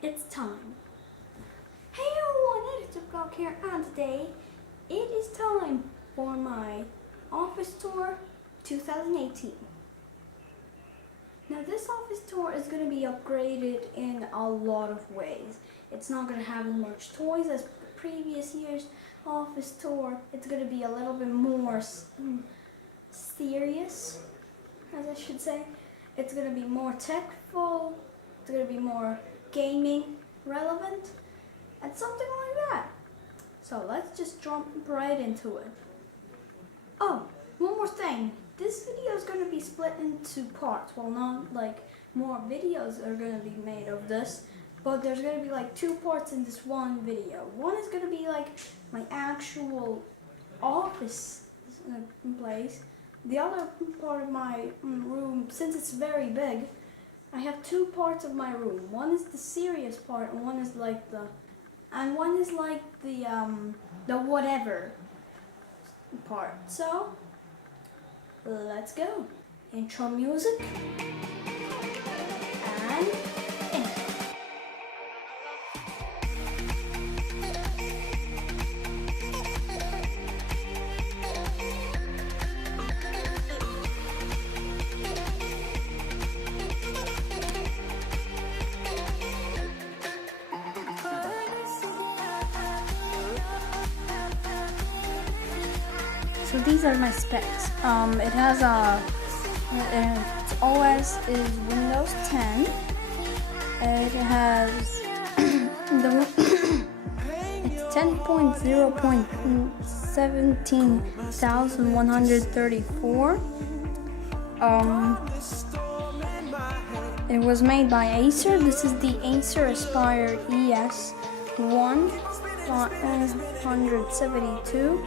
It's time. Hey everyone, it's Vlog here, and today it is time for my office tour 2018. Now this office tour is going to be upgraded in a lot of ways. It's not going to have as much toys as the previous year's office tour. It's going to be a little bit more serious, as I should say. It's going to be more techful. It's going to be more gaming relevant and something like that. So let's just jump right into it. Oh, one more thing. This video is going to be split into parts. Well, not like more videos are going to be made of this, but there's going to be like two parts in this one video. One is going to be like my actual office place. The other part of my room, since it's very big, I have two parts of my room. One is the serious part, and one is like the whatever part. So let's go. Intro music and intro. So these are my specs. It has its OS is Windows 10. It has it's 10.0.17,134. It was made by Acer. This is the Acer Aspire ES 172.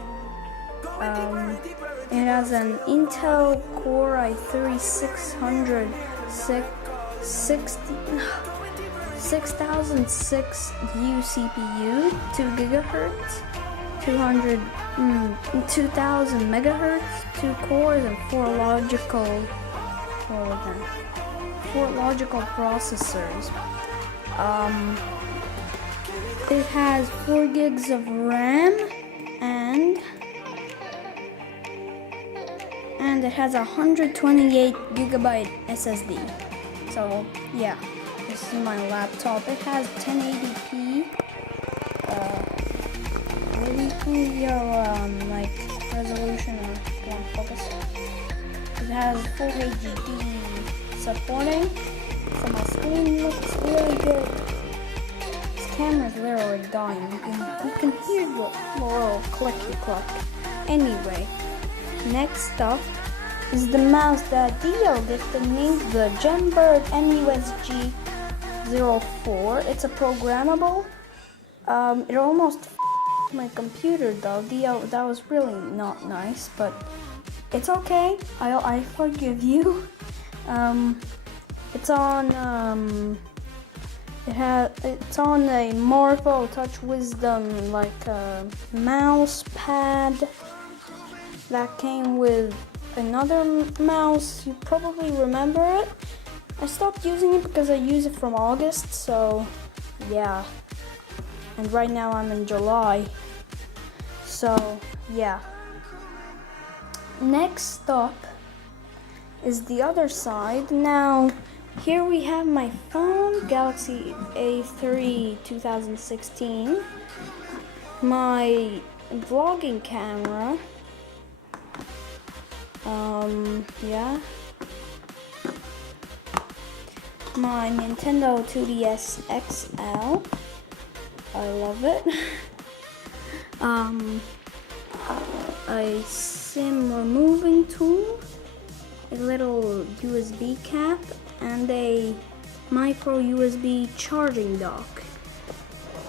It has an Intel Core i3 6006 U CPU, 2 GHz, 2000 MHz, 2 cores, and 4 logical processors. It has 4 gigs of RAM and it has a 128 gigabyte SSD. So yeah, this is my laptop. It has 1080p really like resolution or focus. It has full HD supporting, so my screen looks really good. This camera is literally dying. You can hear the little clicky cluck. Anyway, next up is the mouse that Dio gifted me, the Genbird MUSG 04. It's a programmable. It almost f***ed my computer though. Dio, that was really not nice, but it's okay. I forgive you. It's on it's on a Morpho Touch Wisdom like mouse pad that came with another mouse. You probably remember it. I stopped using it because I use it from August, so yeah. And right now I'm in July, so yeah. Next up is the other side. Now here we have my phone, Galaxy A3 2016, my vlogging camera, yeah, my Nintendo 2DS XL, I love it, a SIM removing tool, a little USB cap, and a micro USB charging dock.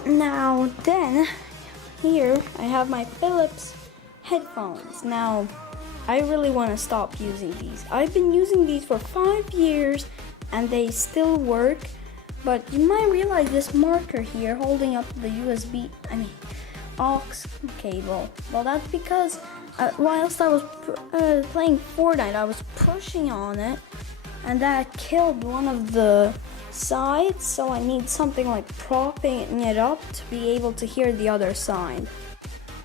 Now then, here I have my Philips headphones. Now, I really want to stop using these. I've been using these for 5 years and they still work, but you might realize this marker here holding up the aux cable. Well, that's because whilst I was playing Fortnite, I was pushing on it, and that killed one of the side, so I need something like propping it up to be able to hear the other side.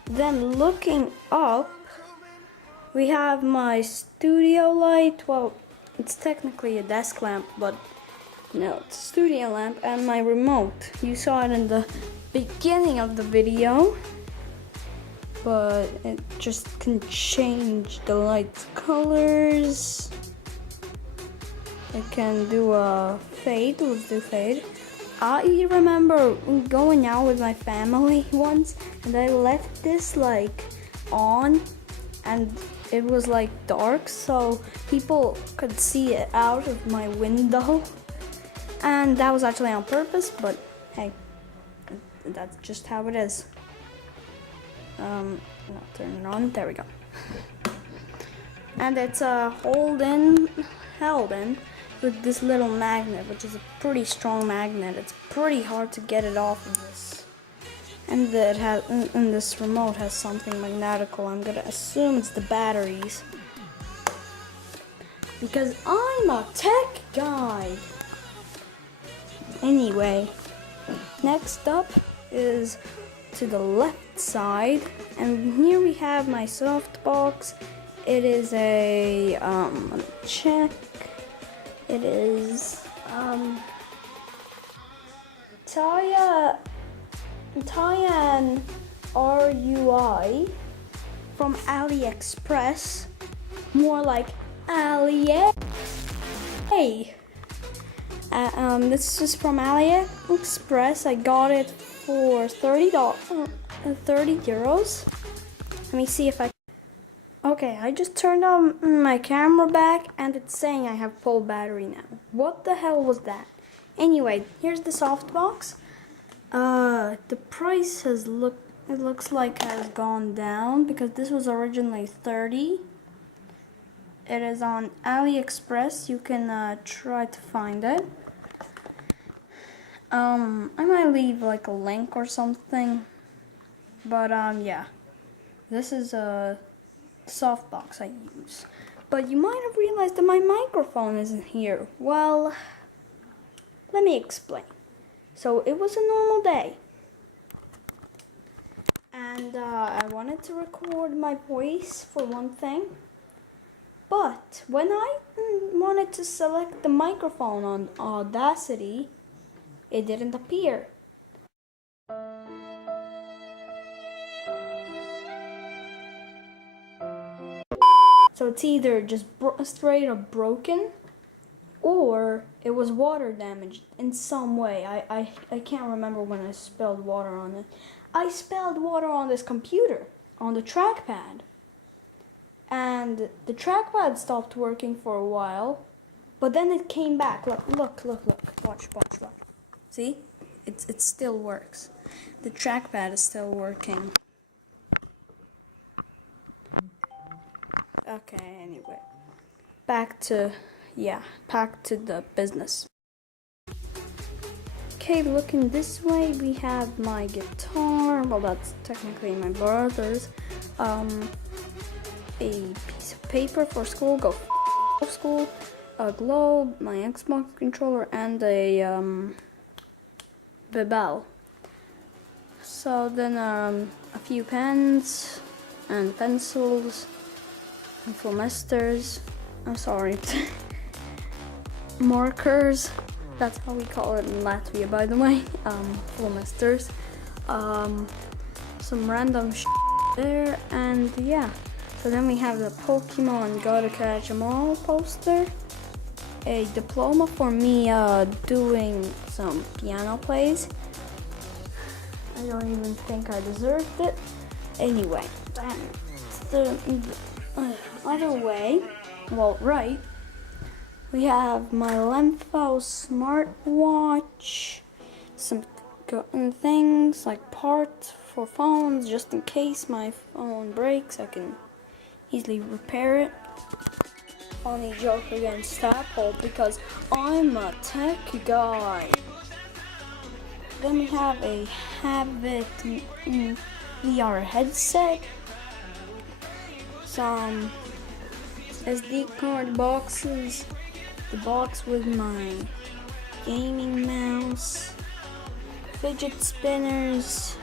Then looking up, we have my studio light. Well, it's technically a desk lamp, but no, it's a studio lamp, and my remote. You saw it in the beginning of the video, but it just can change the light's colors. It can do a fade. Let's do fade. I remember going out with my family once, and I left this like on, and it was like dark, so people could see it out of my window, and that was actually on purpose, but hey, that's just how it is. Not turn it on. There we go. And it's held in with this little magnet, which is a pretty strong magnet. It's pretty hard to get it off of this. And it has, and this remote has something magnetical. I'm gonna assume it's the batteries, because I'm a tech guy. Anyway, next up is to the left side, and here we have my softbox. It is a let me check. It is Tyan RUI from AliExpress, more like Ali. This is from AliExpress. I got it for 30 euros. Let me see if I. Okay, I just turned on my camera back, and it's saying I have full battery now. What the hell was that? Anyway, here's the softbox. The price it looks like has gone down, because this was originally 30. It is on AliExpress. You can try to find it. I might leave like a link or something. But yeah, this is a softbox I use. But you might have realized that my microphone isn't here. Well, let me explain. So it was a normal day, and I wanted to record my voice for one thing, but when I wanted to select the microphone on Audacity, it didn't appear. So it's either just straight up broken, or it was water damaged in some way. I can't remember when I spilled water on it. I spilled water on this computer, on the trackpad. And the trackpad stopped working for a while, but then it came back. Look. Watch. See? It still works. The trackpad is still working. Okay, anyway. Back to the business. Okay, looking this way, we have my guitar. Well, that's technically my brother's. A piece of paper for school. Go school. A globe, my Xbox controller, and a bell. So then a few pens and pencils and flomasters. I'm sorry. Markers. That's how we call it in Latvia, by the way. Flomasters. Some random there, and yeah. So then we have the Pokemon Gotta Catch 'Em All poster. A diploma for me doing some piano plays. I don't even think I deserved it. Anyway, the other way, well, right, we have my Lenfo smartwatch, some things like parts for phones, just in case my phone breaks, I can easily repair it. Funny joke against Apple, because I'm a tech guy. Then we have a Habit VR headset, some SD card boxes, the box with my gaming mouse, fidget spinners.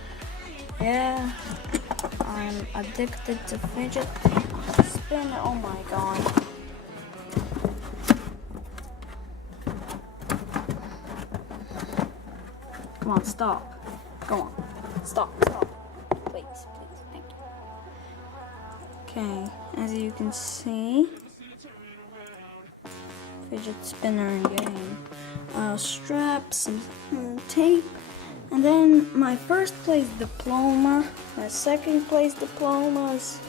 Yeah, I'm addicted to fidget spinner. Oh my god. Come on, stop. Go on. Stop. Please, thank you. Okay, as you can see, fidget spinner game. Straps, some tape, and then my first place diploma, my second place diploma is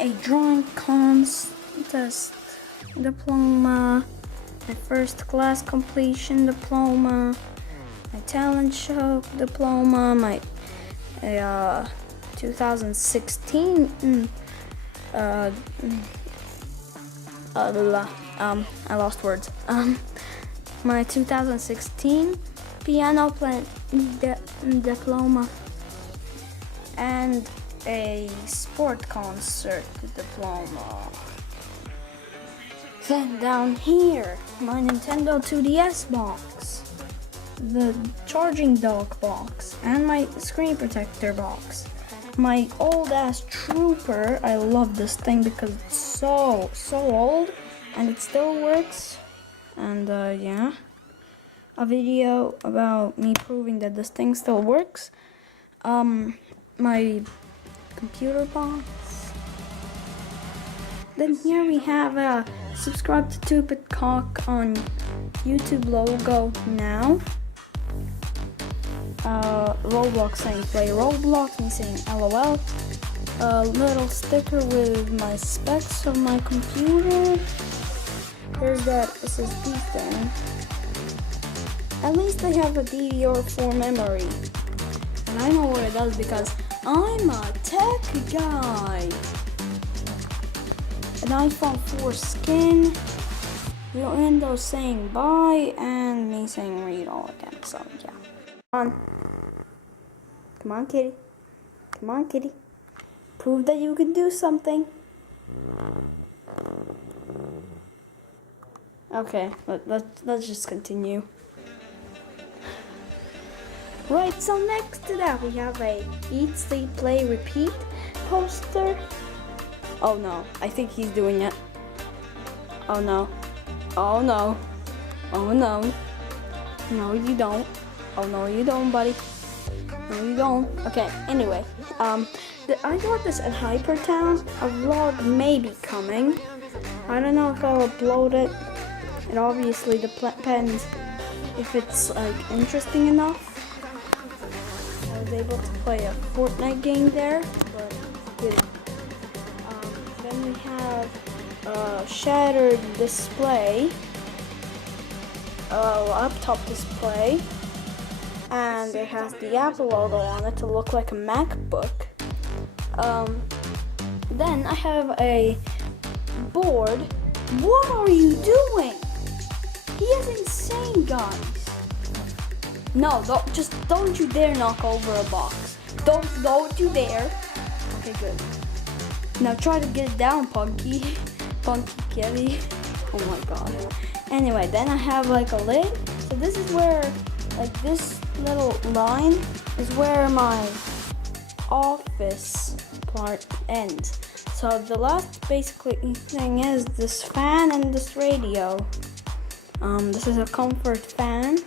a drawing contest diploma, my first class completion diploma, my talent show diploma, my 2016 I lost words. My 2016 piano playing diploma and a sport concert diploma. Then down here, my Nintendo 2DS box, the charging dock box, and my screen protector box. My old ass Trooper, I love this thing because it's so old and it still works. And yeah, a video about me proving that this thing still works. My computer box. Then here we have a subscribe to Stupid Cock on YouTube logo now. Roblox saying play Roblox, me saying LOL. A little sticker with my specs of my computer. Here's that SSD thing. At least I have a DDR4 memory. And I know what it does because I'm a tech guy. An iPhone 4 skin. Windows saying bye and me saying read all again. So yeah. Come on, kitty. Come on, kitty. Prove that you can do something. Okay, let's just continue. Right, so next to that we have a Eat, Sleep, Play, Repeat poster. Oh no, I think he's doing it. Oh no. Oh no. Oh no. No, you don't. Oh no, you don't, buddy. No, you don't. Okay, anyway. I got this at Hypertown. A vlog may be coming. I don't know if I'll upload it. It obviously depends if it's like interesting enough. I was able to play a Fortnite game there, but didn't. Then we have a shattered display, a laptop display, and it has the Apple logo on it to look like a MacBook. Then I have a board. What are you doing? He is insane, guys. No, don't you dare knock over a box. Don't you dare. Okay, good. Now try to get it down, Punky Kitty. Oh my god. Anyway, then I have like a lid. So this is where, like this little line is where my office part ends. So the last basically thing is this fan and this radio. This is a comfort fan.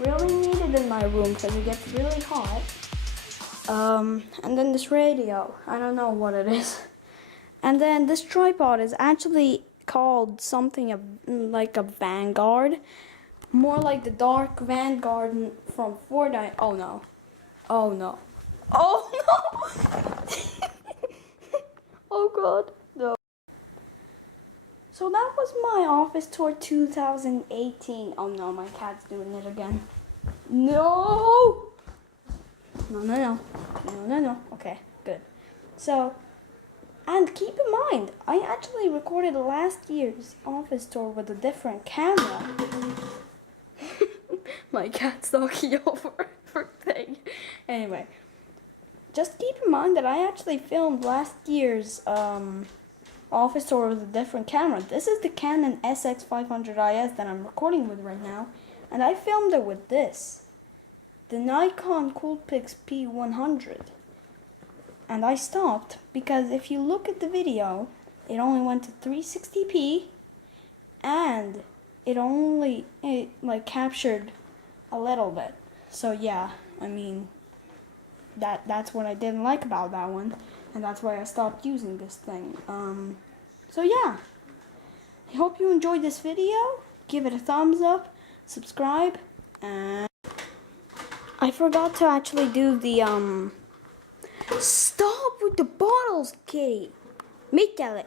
Really needed in my room because it gets really hot. And then this radio. I don't know what it is. And then this tripod is actually called something like a Vanguard. More like the Dark Vanguard from Fortnite. Oh no. Oh no. Oh no! Oh god, no. So that was my office tour 2018. Oh no, my cat's doing it again. No! No. Okay, good. So, and keep in mind, I actually recorded last year's office tour with a different camera. My cat's knocking over for thing. Anyway, just keep in mind that I actually filmed last year's office tour with a different camera. This is the Canon SX500 IS that I'm recording with right now. and I filmed it with this, the Nikon Coolpix P100. And I stopped because if you look at the video, it only went to 360p, and it like captured a little bit. So yeah, I mean, that's what I didn't like about that one, and that's why I stopped using this thing. So yeah, I hope you enjoyed this video. Give it a thumbs up, subscribe, and I forgot to actually do the stop with the bottles, kitty. Métele.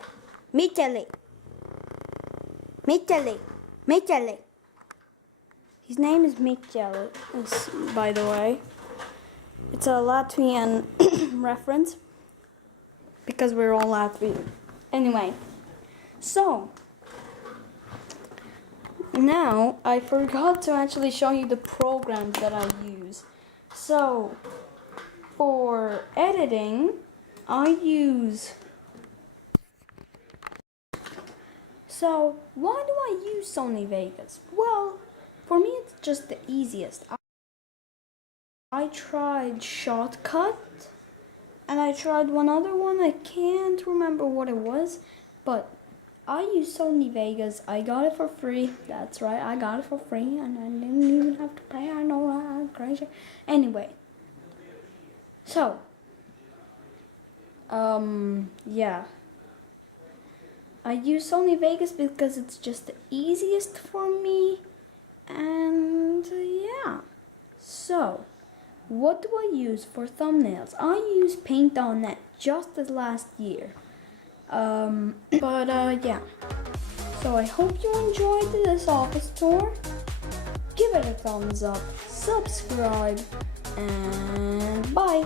His name is Michele, by the way. It's a Latvian reference because we're all Latvian. Anyway, so now I forgot to actually show you the programs that I use. So for editing, I use. So why do I use Sony Vegas? Well, for me it's just the easiest. I tried Shotcut, and I tried one other one. I can't remember what it was, but I use Sony Vegas. I got it for free. That's right, I got it for free, and I didn't even have to pay. I know, I'm crazy. Anyway, so yeah, I use Sony Vegas because it's just the easiest for me, and yeah. So what do I use for thumbnails? I use Paint.net just as last year. Yeah. So I hope you enjoyed this office tour. Give it a thumbs up, subscribe, and bye.